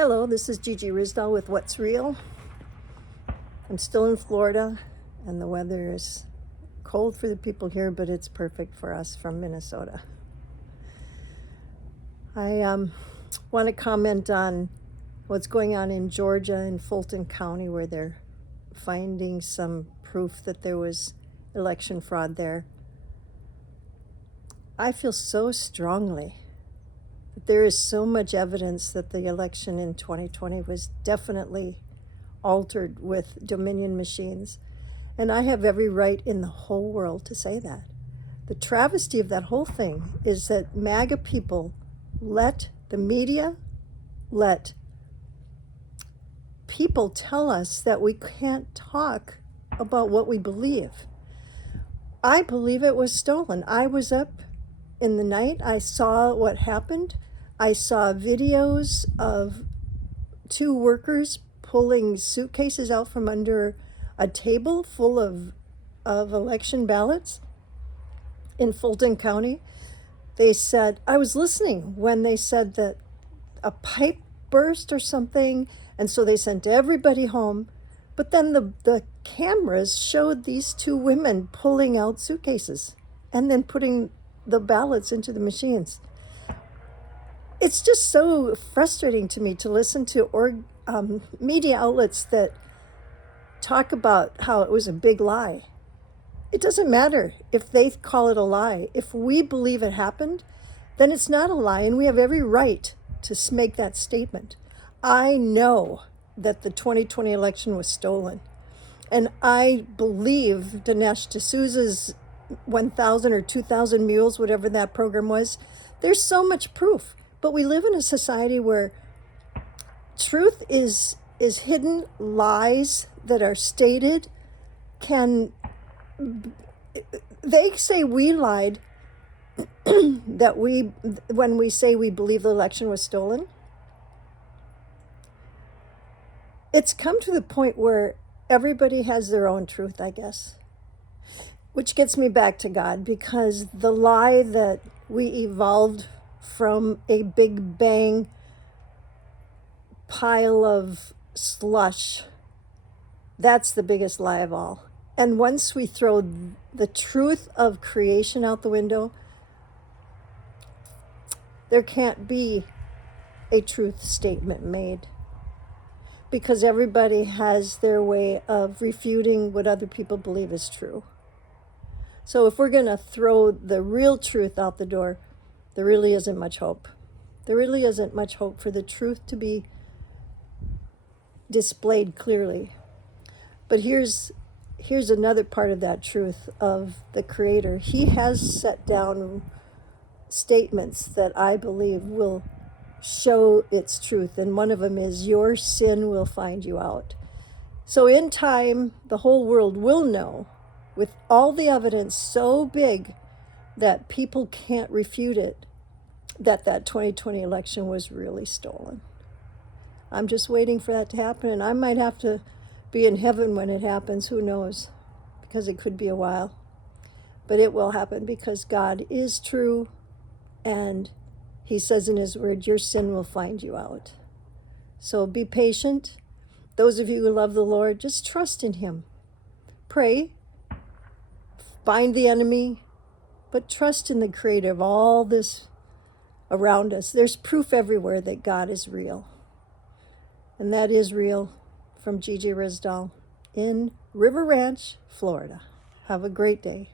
Hello, this is Gigi Rizdal with What's Real. I'm still in Florida, and the weather is cold for the people here, but it's perfect for us from Minnesota. I want to comment on what's going on in Georgia in Fulton County, where they're finding some proof that there was election fraud there. I feel so strongly that there is so much evidence that the election in 2020 was definitely altered with Dominion machines. And I have every right in the whole world to say that. The travesty of that whole thing is that MAGA people let the media, let people tell us that we can't talk about what we believe. I believe it was stolen. I was up in the night. I saw what happened. I saw videos of two workers pulling suitcases out from under a table full of election ballots in Fulton County. They said, I was listening when they said that a pipe burst or something, and so they sent everybody home. But then the cameras showed these two women pulling out suitcases and then putting the ballots into the machines. It's just so frustrating to me to listen to media outlets that talk about how it was a big lie. It doesn't matter if they call it a lie. If we believe it happened, then it's not a lie, and we have every right to make that statement. I know that the 2020 election was stolen, and I believe Dinesh D'Souza's 1,000 or 2,000 mules, whatever that program was. There's so much proof, but we live in a society where truth is hidden. Lies that are stated they say we lied when we say we believe the election was stolen. It's come to the point where everybody has their own truth, I guess, which gets me back to God, because the lie that we evolved from a big bang pile of slush, that's the biggest lie of all. And once we throw the truth of creation out the window, there can't be a truth statement made, because everybody has their way of refuting what other people believe is true. So if we're going to throw the real truth out the door, there really isn't much hope. There really isn't much hope for the truth to be displayed clearly. But here's another part of that truth of the Creator. He has set down statements that I believe will show its truth, and one of them is, your sin will find you out. So in time, the whole world will know, with all the evidence so big that people can't refute it, that 2020 election was really stolen. I'm just waiting for that to happen, and I might have to be in heaven when it happens. Who knows? Because it could be a while. But it will happen, because God is true, and He says in His word, your sin will find you out. So be patient. Those of you who love the Lord, just trust in Him. Pray. Bind the enemy, but trust in the Creator of all this around us. There's proof everywhere that God is real. And that is real. From Gigi Rizdal in River Ranch, Florida. Have a great day.